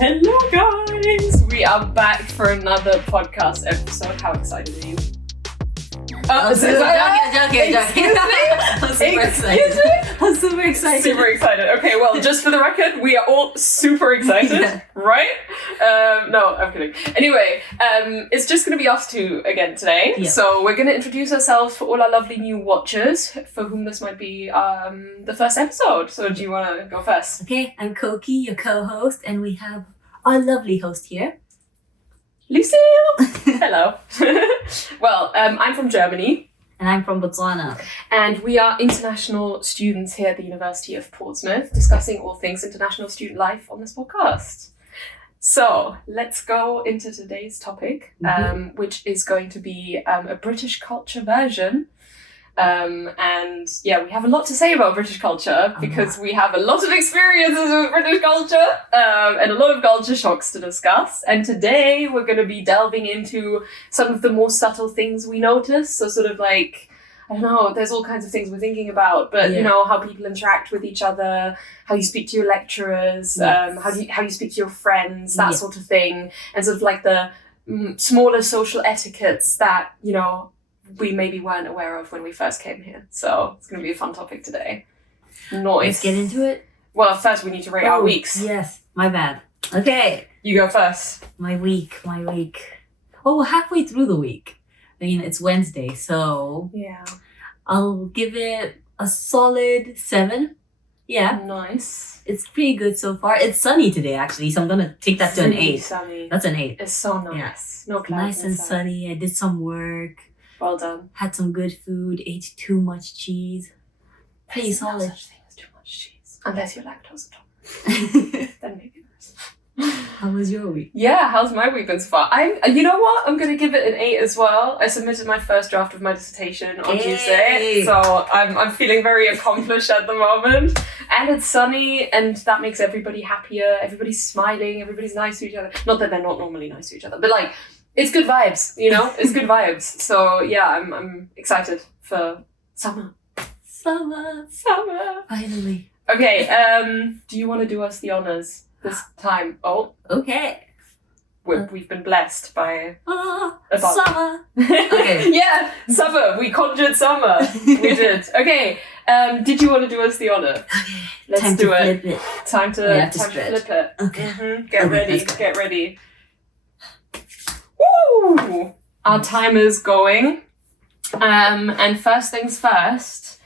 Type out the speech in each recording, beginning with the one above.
Hello guys! We are back for another podcast episode. How excited are you? I'm joking. I'm super excited. Super excited. Okay, well, just for the record, we are all super excited, right? No, I'm kidding. Anyway, it's just going to be us two again today. Yeah. So we're going to introduce ourselves for all our lovely new watchers, for whom this might be the first episode. So do you want to go first? Okay, I'm Koke, your co-host, and we have our lovely host here. Lucille! Hello. Well, I'm from Germany. And I'm from Botswana. And we are international students here at the University of Portsmouth, discussing all things international student life on this podcast. So, let's go into today's topic, which is going to be a British culture version. And yeah, we have a lot to say about British culture because we have a lot of experiences with British culture and a lot of culture shocks to discuss. And today we're going to be delving into some of the more subtle things we notice. So sort of like, I don't know, there's all kinds of things we're thinking about, but you know, how people interact with each other, how you speak to your lecturers, how you speak to your friends, that sort of thing. And sort of like the smaller social etiquettes that, you know, we maybe weren't aware of when we first came here. So it's going to be a fun topic today. Nice. Let's get into it. Well, first we need to rate our weeks. Yes, my bad. Okay. You go first. My week. Oh, we're halfway through the week. I mean, it's Wednesday, so yeah, I'll give it a solid 7. Yeah. Nice. It's pretty good so far. It's sunny today, actually, so I'm going to take that to an 8. Sunny. That's an 8. It's so nice. Yeah. No clouds. Nice and sunny. I did some work. Well done. Had some good food. Ate too much cheese. Pretty There's solid. no such thing as too much cheese. Unless you're lactose intolerant. Then maybe there's. How was your week? Yeah, how's my week been so far? You know what? I'm going to give it an 8 as well. I submitted my first draft of my dissertation on Tuesday. So I'm feeling very accomplished at the moment. And it's sunny and that makes everybody happier. Everybody's smiling. Everybody's nice to each other. Not that they're not normally nice to each other, but like, it's good vibes, you know? It's good vibes. So yeah, I'm excited for summer. Summer. Finally. Okay, do you want to do us the honors this time? Oh. Okay. We've been blessed by summer. Okay. Yeah, summer. We conjured summer. We did. Okay, did you want to do us the honor? Okay. Let's Time do to it. flip it. Time to flip it. Okay. Get ready. Get ready. Woo! Our timer's going. And first things first,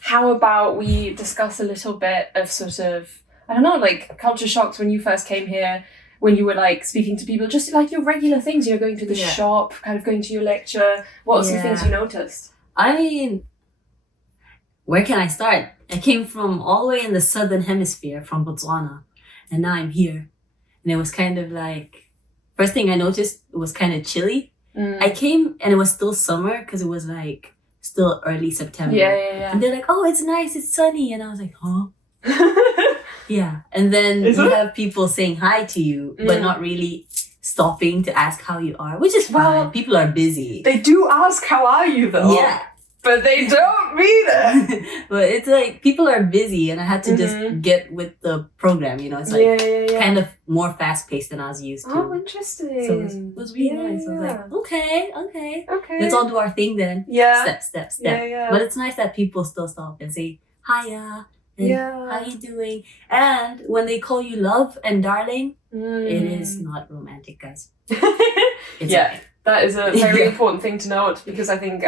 how about we discuss a little bit of sort of, I don't know, like culture shocks when you first came here, when you were like speaking to people, just like your regular things, you know, going to the shop, kind of going to your lecture. What are some things you noticed? I mean, where can I start? I came from all the way in the southern hemisphere from Botswana, and now I'm here. And it was kind of like, first thing I noticed, it was kind of chilly. I came and it was still summer because it was like still early September. Yeah. And they're like, oh, it's nice, it's sunny. And I was like, huh? Yeah. And then you have people saying hi to you, but not really stopping to ask how you are, which is fine. Well, people are busy. They do ask, how are you though? Yeah. But they don't mean it. But it's like people are busy and I had to just get with the program, you know. It's like kind of more fast paced than I was used to. Oh, interesting. So it was really nice. I was like, okay. Let's all do our thing then. Yeah. Step. Yeah. But it's nice that people still stop and say, hiya. And how you doing? And when they call you love and darling, it is not romantic, guys. Okay. That is a very important thing to note because I think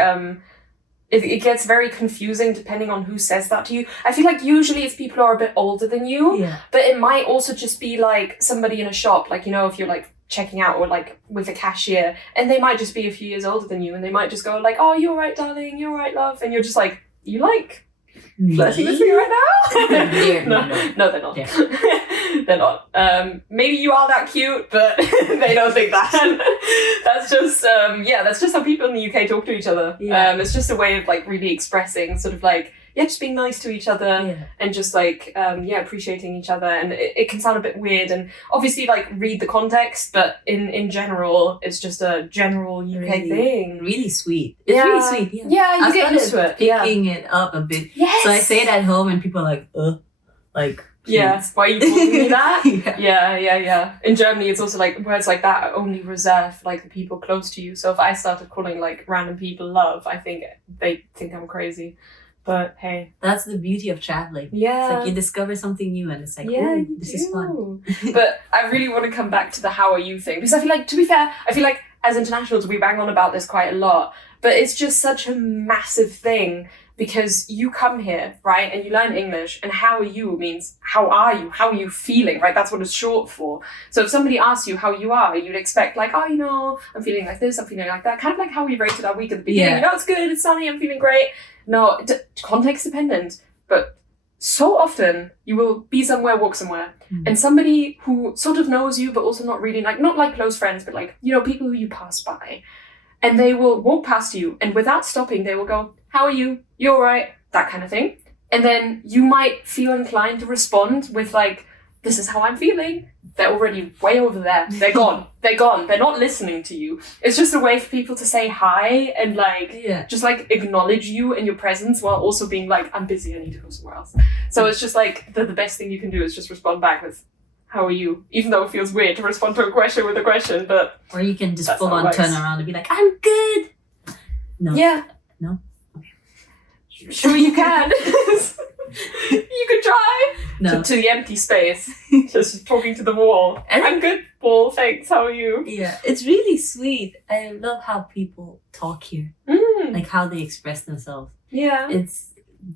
it gets very confusing depending on who says that to you. I feel like usually it's people who are a bit older than you, but it might also just be like somebody in a shop, like, you know, if you're like checking out or like with a cashier, and they might just be a few years older than you, and they might just go like, oh, you're right, darling, you're right, love, and you're just like, you like flirting with me right now? No, they're not. Yeah. They're not. Maybe you are that cute, but they don't think that. That's just that's just how people in the UK talk to each other. It's just a way of like really expressing sort of like just being nice to each other and just like appreciating each other, and it can sound a bit weird and obviously like read the context, but in general it's just a general UK thing. Really sweet. It's really sweet. Yeah, you get used to it. Picking it up a bit. Yes. So I say it at home and people are like, like Yeah, why are you calling me that? Yeah. Yeah. In Germany, it's also like words like that are only reserved for like the people close to you. So if I started calling like random people love, I think they think I'm crazy. But hey, that's the beauty of traveling. Yeah, it's like you discover something new, and it's like, this is fun. But I really want to come back to the how are you thing, because I feel like, to be fair, I feel like as internationals we bang on about this quite a lot, but it's just such a massive thing. Because you come here, right, and you learn English, and how are you means how are you? How are you feeling, right? That's what it's short for. So if somebody asks you how you are, you'd expect like, oh, I'm feeling like this, I'm feeling like that. Kind of like how we rated our week at the beginning. Yeah. It's good, it's sunny, I'm feeling great. No, context dependent. But so often you will be somewhere, walk somewhere, and somebody who sort of knows you, but also not really, like, not like close friends, but like, people who you pass by. And they will walk past you, and without stopping, they will go, how are you? You all right? That kind of thing. And then you might feel inclined to respond with like, this is how I'm feeling. They're already way over there. They're gone. They're gone. They're not listening to you. It's just a way for people to say hi and like, just like acknowledge you and your presence while also being like, I'm busy, I need to go somewhere else. So it's just like, the best thing you can do is just respond back with, how are you? Even though it feels weird to respond to a question with a question, but... Or you can just full on turn around and be like, I'm good! No. Yeah. No? Okay. Sure you can. You could try. No. To the empty space. Just talking to the wall. I'm good, Paul. Thanks. How are you? Yeah. It's really sweet. I love how people talk here. Like how they express themselves. Yeah. It's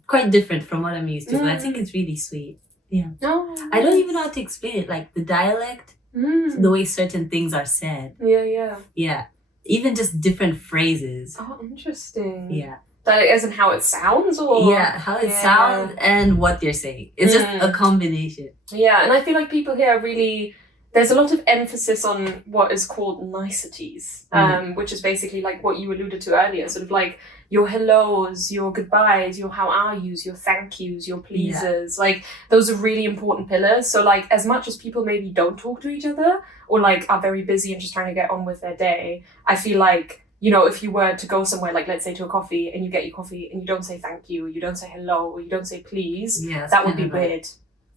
quite different from what I'm used to, but I think it's really sweet. Yeah. Oh, I don't even know how to explain it. Like the dialect, the way certain things are said. Yeah. Yeah. Even just different phrases. Oh, interesting. Yeah. That as in how it sounds, or how it sounds and what they're saying. It's just a combination. Yeah, and I feel like people here really, there's a lot of emphasis on what is called niceties, which is basically like what you alluded to earlier, sort of like your hellos, your goodbyes, your how are yous, your thank yous, your pleases. Like those are really important pillars. So like as much as people maybe don't talk to each other or like are very busy and just trying to get on with their day, I feel like, if you were to go somewhere, like let's say to a coffee, and you get your coffee and you don't say thank you, you don't say hello, or you don't say please, that would be weird.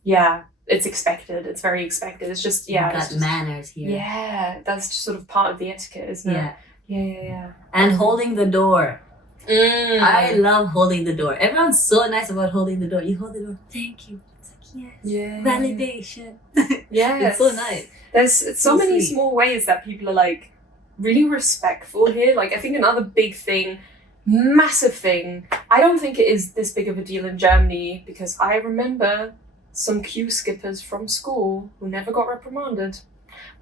Yeah, it's expected. It's very expected. It's just, it's just manners here. Yeah, that's just sort of part of the etiquette, isn't it? Yeah. And holding the door. I love holding the door. Everyone's so nice about holding the door. You hold the door, thank you. It's like, yes, validation. Yes. It's so nice. There's so many small ways that people are like, really respectful here. Like I think another big thing, massive thing, I don't think it is this big of a deal in Germany, because I remember some queue skippers from school who never got reprimanded.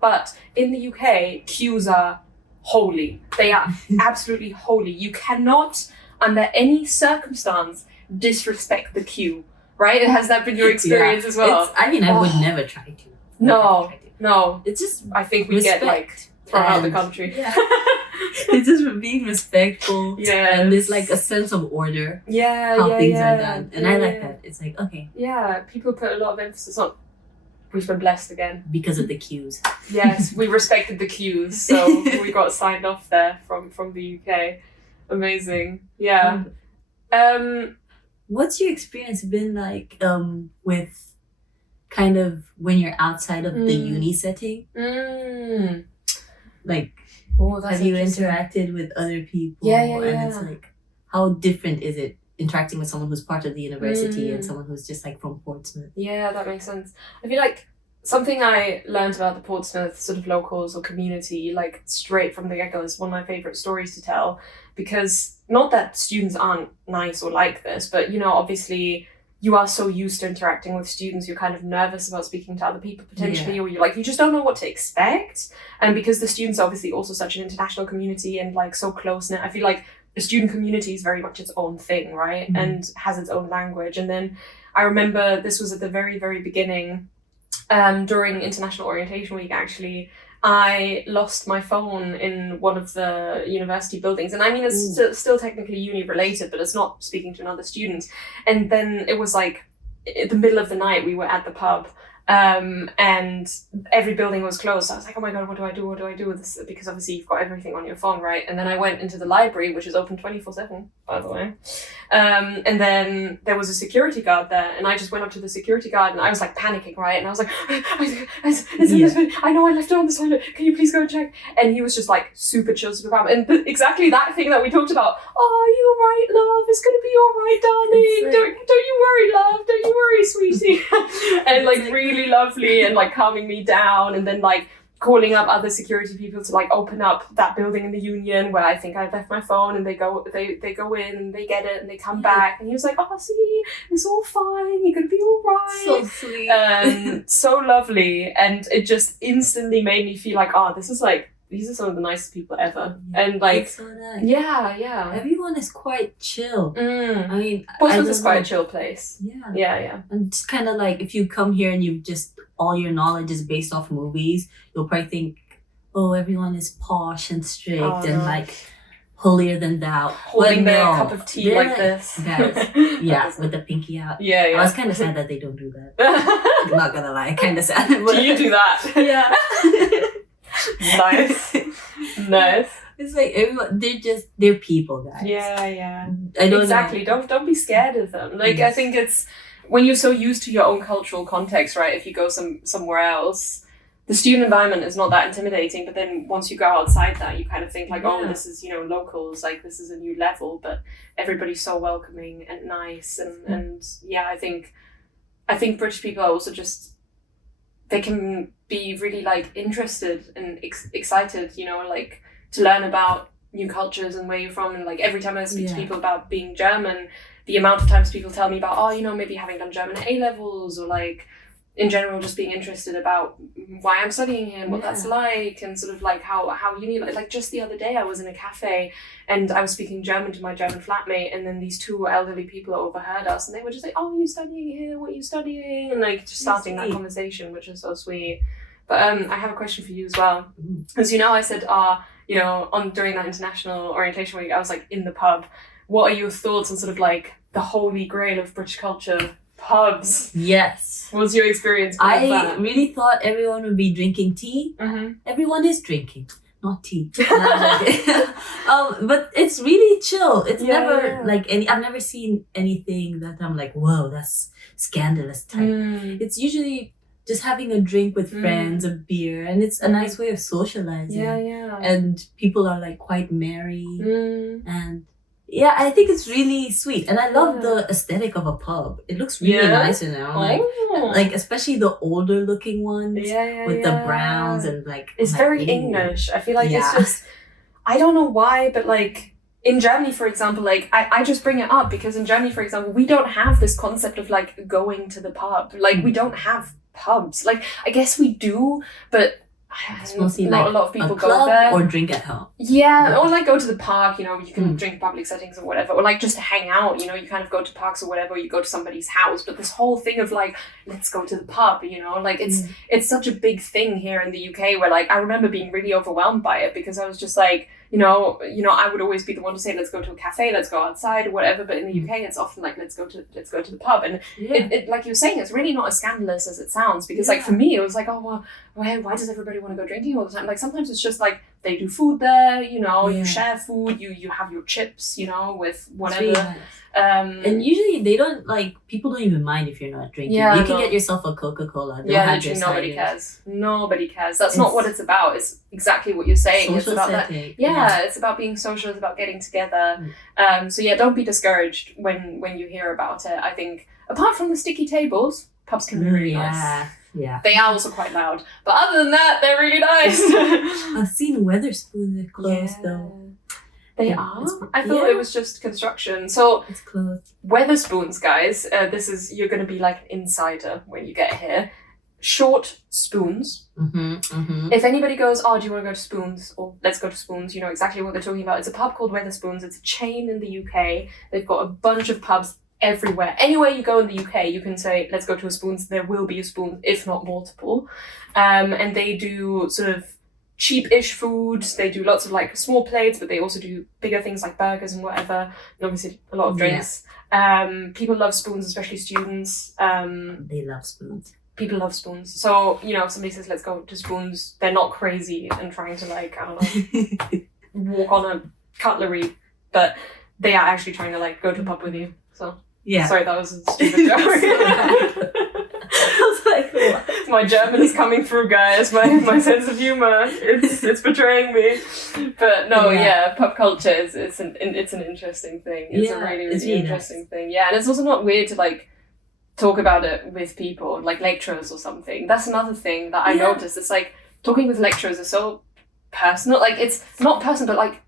But in the UK, queues are holy. They are absolutely holy. You cannot, under any circumstance, disrespect the queue, right? Has that been your experience as well? I would never try to. No. It's just, I think we get like thrown out of the country. Yeah. It's just being respectful. Yeah. And there's like a sense of order. How things are done. And I like that. It's like, okay. Yeah, people put a lot of emphasis on, we've been blessed again. Because of the queues. Yes, we respected the queues, so we got signed off there from the UK. Amazing. Yeah. What's your experience been like with kind of when you're outside of the uni setting? Like, have you interacted with other people? And it's like, how different is it interacting with someone who's part of the university and someone who's just like from Portsmouth? Yeah, that makes sense. I feel like something I learned about the Portsmouth sort of locals or community, like straight from the get-go, is one of my favourite stories to tell, because not that students aren't nice or like this, but obviously you are so used to interacting with students, you're kind of nervous about speaking to other people potentially, or you just don't know what to expect. And because the students are obviously also such an international community and like so close-knit, I feel like the student community is very much its own thing, right? And has its own language. And then I remember this was at the very, very beginning, during International Orientation Week, actually, I lost my phone in one of the university buildings. And it's still technically uni related, but it's not speaking to another student. And then it was like, in the middle of the night, we were at the pub, And every building was closed. So I was like, oh my God, what do I do? What do I do with this? Because obviously you've got everything on your phone, right? And then I went into the library, which is open 24/7, by the way. And then there was a security guard there, and I just went up to the security guard, and I was like panicking, right? And I was like, I know I left it on the toilet. Can you please go and check? And he was just like super chill, super calm. And exactly that thing that we talked about. Oh, you're right, love. It's gonna be all right, darling. Don't you worry, love. Don't you worry, sweetie. And like really lovely and like calming me down, and then like calling up other security people to like open up that building in the Union where I think I left my phone, and they go in and they get it and they come back, and he was like, oh, see, it's all fine, you're gonna be all right. So sweet. So lovely, and it just instantly made me feel like, oh, these are some of the nicest people ever. And like, it's so nice. Yeah. Everyone is quite chill. I mean, Portsmouth is quite a chill place. Yeah. And it's kind of like, if you come here and you've just, all your knowledge is based off movies, you'll probably think, oh, everyone is posh and strict and like holier than thou. Holding their cup of tea like this. Guys, with the pinky out. Yeah. I was kind of sad that they don't do that. I'm not gonna lie, kind of sad. Do you do that? Yeah. Nice. It's like everyone, they're people, guys. Yeah. I don't exactly. know. Don't be scared of them. Like, I think it's when you're so used to your own cultural context, right? If you go somewhere else, the student environment is not that intimidating. But then once you go outside that, you kind of think like, oh, this is, locals. Like, this is a new level. But everybody's so welcoming and nice, and yeah, I think British people are also just, they can be really like interested and excited, like to learn about new cultures and where you're from. And like every time I speak to people about being German, the amount of times people tell me about, oh, maybe having done German at A-levels, or like in general just being interested about why I'm studying here and what that's like, and sort of like how uni, like just the other day I was in a cafe and I was speaking German to my German flatmate, and then these two elderly people overheard us, and they were just like, oh, are you studying here? What are you studying? And like just starting that conversation, which is so sweet. But I have a question for you as well. As I said, during that international orientation week, I was like in the pub. What are your thoughts on sort of like the holy grail of British culture, pubs? Yes. What was your experience with I that? really thought everyone would be drinking tea. Everyone is drinking, not tea. But it's really chill. It's never like I've never seen anything that I'm like, whoa, that's scandalous type. It's usually just having a drink with friends, a beer, and it's a nice way of socializing. And people are like quite merry, and yeah, I think it's really sweet, and I love the aesthetic of a pub. It looks really nice now, like especially the older looking ones with the browns and like. It's very English. I feel like it's just, I don't know why, but like in Germany, for example, like I just bring it up because in Germany, for example, we don't have this concept of like going to the pub. Like we don't have pubs. Like I guess we do, but it's mostly not like a lot of people a club go there. Or drink at home. Or like go to the park, you can drink in public settings or whatever, or like just to hang out, you kind of go to parks or whatever, you go to somebody's house. But this whole thing of like, let's go to the pub, like it's such a big thing here in the UK, where like I remember being really overwhelmed by it, because I was just like, I would always be the one to say, let's go to a cafe, let's go outside or whatever. But in the UK, it's often like, let's go to the pub. And it like you were saying, it's really not as scandalous as it sounds, because like for me, it was like, oh, well, why does everybody want to go drinking all the time? Like sometimes it's just like, they do food there, you share food, you have your chips, with whatever. Really nice. And usually they don't people don't even mind if you're not drinking. You can get yourself a Coca-Cola. Literally nobody cares. That's not what it's about. It's exactly what you're saying. It's about setting. that. It's about being social. It's about getting together. So don't be discouraged when you hear about it. I think apart from the sticky tables, pubs can be really nice. Yeah. They are also quite loud. But other than that, they're really nice. I've seen Weatherspoons are closed though. They are? I thought it was just construction. So it's closed. Weatherspoons, guys, you're going to be like an insider when you get here. Short spoons. If anybody goes, oh, do you want to go to Spoons? Or let's go to Spoons, you know exactly what they're talking about. It's a pub called Weatherspoons. It's a chain in the UK. They've got a bunch of pubs everywhere. Anywhere you go in the UK, you can say, let's go to a Spoons. There will be a Spoons, if not multiple. And they do sort of cheap-ish food. They do lots of like small plates, but they also do bigger things like burgers and whatever. And obviously a lot of drinks. People love Spoons, especially students. They love Spoons. people love spoons. So, you know, if somebody says, let's go to spoons, they're not crazy and trying to like, I don't know, walk on a cutlery, but they are actually trying to like go to a pub with you. So, Yeah. sorry, that was a stupid joke. I was like, what? My German is coming through, guys. My sense of humor, it's betraying me. But no, yeah, pop culture it's an interesting thing. It's a really interesting thing. Yeah, and it's also not weird to like talk about it with people, like lecturers or something. That's another thing that I noticed. It's like talking with lecturers is so personal. Like it's not personal, but like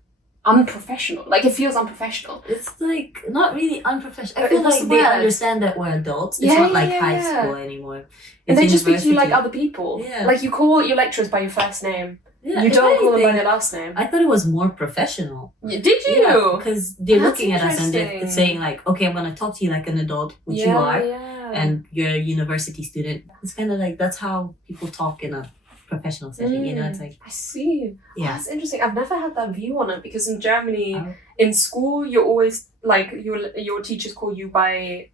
unprofessional. Like it feels unprofessional. It's like not really unprofessional. I But feel what's like the they word? understand that we're adults. It's Yeah, not like yeah, high yeah. school anymore. And It's they just speak to you like university. other people. Yeah. Like you call your lecturers by your first name. Yeah, You if don't call them by anything, their last name. I thought it was more professional. Did you? Because they're That's looking at us and they're interesting. saying like, okay, I'm gonna talk to you like an adult, which you are, and you're a university student. It's kind of like that's how people talk in a professional setting. You know, it's like I see. Oh, yeah. that's interesting. I've never had that view on it because in Germany, Oh. in school, you're always like your teachers call you by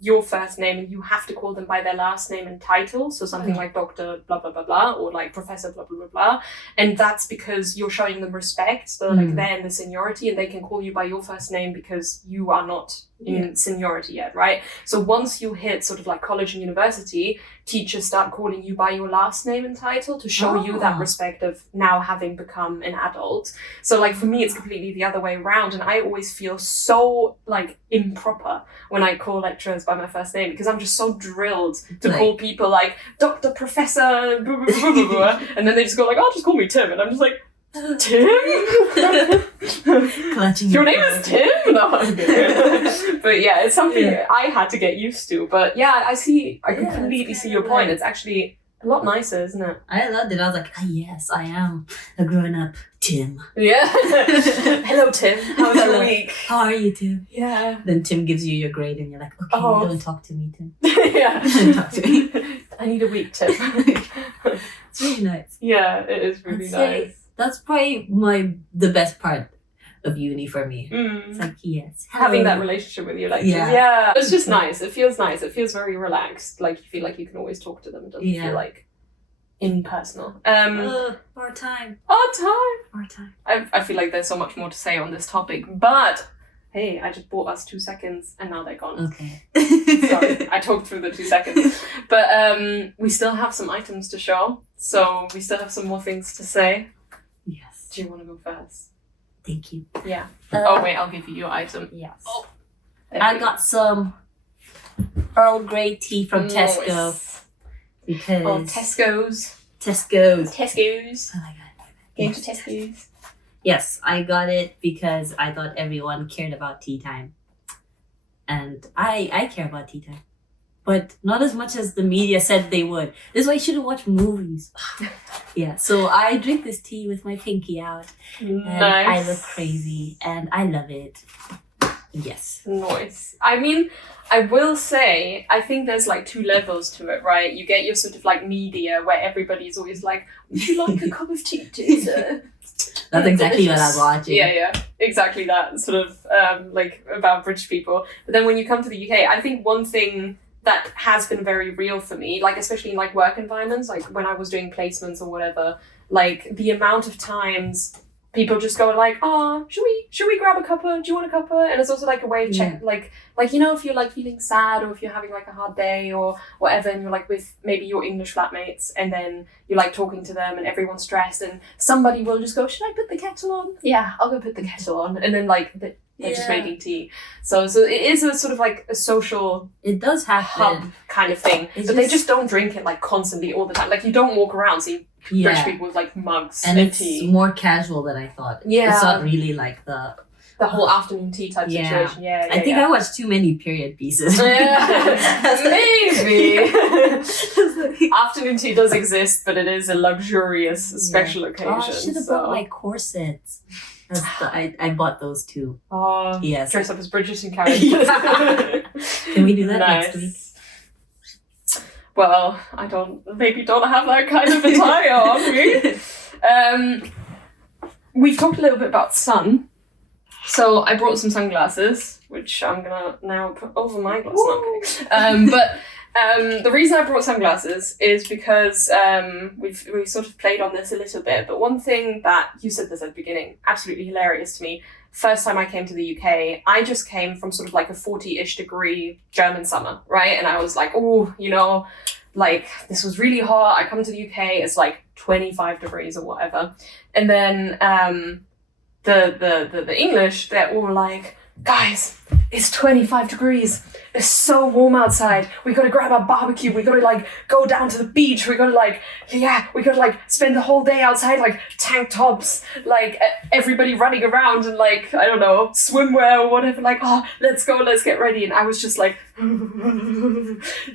your first name, and you have to call them by their last name and title. So something like Doctor blah blah blah blah, or like Professor blah blah blah blah. And that's because you're showing them respect. So like they're in the seniority, and they can call you by your first name because you are not in seniority yet, right? So once you hit sort of like college and university, teachers start calling you by your last name and title to show you that respect of now having become an adult. So like for me, it's completely the other way around, and I always feel so like improper when I call lecturers by my first name because I'm just so drilled to Like- call people like Dr. Professor blah, blah, blah, blah, blah, and then they just go like, oh, just call me Tim, and I'm just like, Tim? Clutching Your your name is Tim? No, I'm kidding. But yeah, it's something I had to get used to. But yeah, I completely it's see kind your of point. like- It's actually a lot nicer, isn't it? I loved it. I was like, yes, I am a grown-up Tim. Yeah. Hello, Tim. How's your Hello. week? How are you, Tim? Yeah. Then Tim gives you your grade and you're like, okay, Oh. don't talk to me, Tim. Yeah. Talk to me. I need a week, Tim. It's really nice. Yeah, it is really I'd say nice. That's probably the best part of uni for me. It's like, yes. Having that hello. relationship with your lecturers. Yeah. Yeah. It's just nice. It feels nice. It feels very relaxed. Like you feel like you can always talk to them. It doesn't feel like impersonal. Our time. Our time. I feel like there's so much more to say on this topic, but hey, I just bought us 2 seconds and now they're gone. Okay. Sorry, I talked through the 2 seconds. But we still have some items to show, so we still have some more things to say. Yes. Do you want to go first? Thank you. Yeah. Oh wait, I'll give you your item. Yes. Oh, I got some Earl Grey tea from Tesco Nice. because Oh, Tesco's. Tesco's. Oh my god. Going to Tesco's. Yes, I got it because I thought everyone cared about tea time. And I care about tea time. But not as much as the media said they would. This is why you shouldn't watch movies. Yeah, so I drink this tea with my pinky out. And I look crazy. And I love it. Yes. Nice. I mean, I will say, I think there's like 2 levels to it, right? You get your sort of like media where everybody's always like, would you like a cup of tea, sir? That's exactly what I'm watching. Yeah, exactly that sort of like about British people. But then when you come to the UK, I think one thing that has been very real for me, like especially in like work environments, like when I was doing placements or whatever, like the amount of times people just go like, oh, should we grab a cuppa? Do you want a cuppa? And it's also like a way of check, like you know, if you're like feeling sad or if you're having like a hard day or whatever, and you're like with maybe your English flatmates, and then you're like talking to them and everyone's stressed, and somebody will just go, should I put the kettle on? Yeah, I'll go put the kettle on, and then like they're just making tea. So it is a sort of like a social It does happen. hub kind of thing, but they just don't drink it like constantly all the time. Like you don't walk around seeing British people with like mugs and it's tea. more casual than I thought. Yeah. It's not really like the whole afternoon tea type situation. Yeah, I think I watched too many period pieces. Yeah, maybe. Afternoon tea does exist, but it is a luxurious special occasion. Oh, I should have bought my corsets. I bought those too. Oh, yes. Dress up as British and carry. Can we do that next week? Well, I don't have that kind of attire, on me. We've talked a little bit about sun. So I brought some sunglasses, which I'm gonna now put over my glasses. No, I'm kidding. But The reason I brought sunglasses is because we've sort of played on this a little bit, but one thing that you said this at the beginning, absolutely hilarious to me. First time I came to the UK, I just came from sort of like a 40-ish degree German summer, right? And I was like, oh, you know, like this was really hot. I come to the UK, it's like 25 degrees or whatever. And then the English, they're all like, guys, it's 25 degrees. It's so warm outside. We gotta grab our barbecue. We gotta like go down to the beach. We gotta like spend the whole day outside, like tank tops, like everybody running around and like, I don't know, swimwear or whatever. Like, oh, let's go, let's get ready. And I was just like,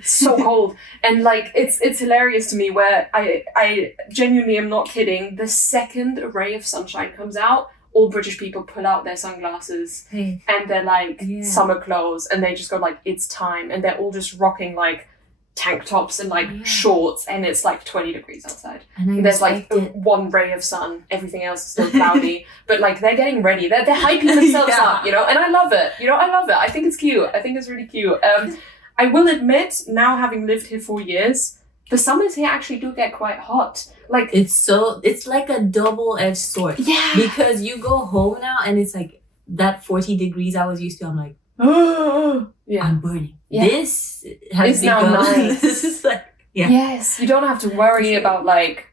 so cold. And like, it's hilarious to me where I genuinely am not kidding. The second a ray of sunshine comes out, all British people pull out their sunglasses and they're like summer clothes and they just go like, it's time. And they're all just rocking like tank tops and like shorts and it's like 20 degrees outside. And there's like one ray of sun, everything else is still cloudy. But like they're getting ready. They're hyping themselves up, you know, and I love it. You know, I love it. I think it's cute. I think it's really cute. I will admit, now having lived here 4 years, the summers here actually do get quite hot. Like it's like a double-edged sword. Yeah. Because you go home now and it's like that 40 degrees I was used to. I'm like, oh, yeah, I'm burning. Yeah. This has become now nice. This is like, yes, you don't have to worry about like,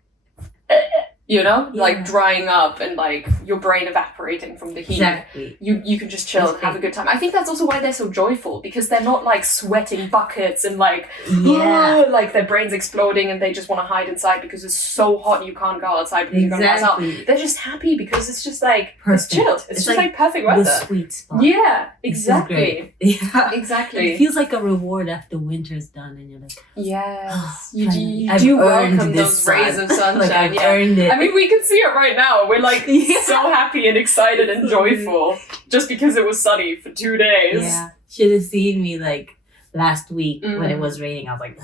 you know, like drying up and like your brain evaporating from the heat. Exactly. You can just chill and have a good time. I think that's also why they're so joyful, because they're not like sweating buckets and like, like their brain's exploding and they just want to hide inside because it's so hot you can't go outside because you're going to pass out. They're just happy because it's just like, it's chilled. It's just like perfect weather. The sweet spot. Yeah, exactly. Yeah, exactly. It feels like a reward after winter's done and you're like, yes, you do welcome those rays of sunshine. Like I've earned it. I mean, we can see it right now. We're like so happy and excited and joyful just because it was sunny for 2 days. Yeah. Should have seen me like last week when it was raining. I was like,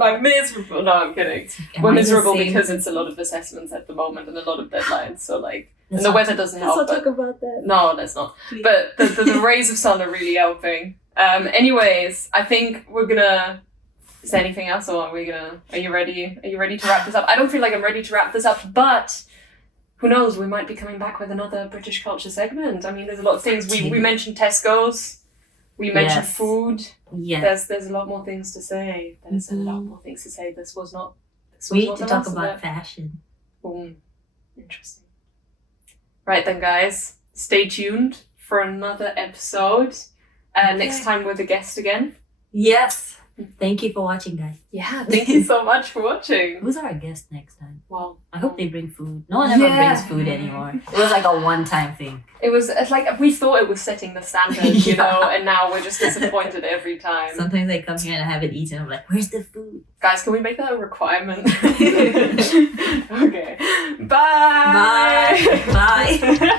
I'm miserable. No, I'm kidding. We're miserable because it's a lot of assessments at the moment and a lot of deadlines. So like, and the weather doesn't help. Let's not talk about that. No, let's not. Please. But the rays of sun are really helping. Anyways, I think we're gonna... Is there anything else, or are you ready? Are you ready to wrap this up? I don't feel like I'm ready to wrap this up, but who knows? We might be coming back with another British culture segment. I mean, there's a lot of things. We mentioned Tesco's. We mentioned food. Yeah. There's a lot more things to say. There's a lot more things to say. This was not we need to talk about fashion. Interesting. Right then, guys. Stay tuned for another episode. Next time with a guest again. Yes. Thank you for watching, guys. Yeah, thank you so much for watching. Who's our guest next time? Well, I hope they bring food. No one ever brings food anymore. It was like a one-time thing. It's like we thought it was setting the standard, you know, and now we're just disappointed every time. Sometimes I come here and I haven't eaten. I'm like, where's the food? Guys, can we make that a requirement? Okay. Bye. Bye. Bye.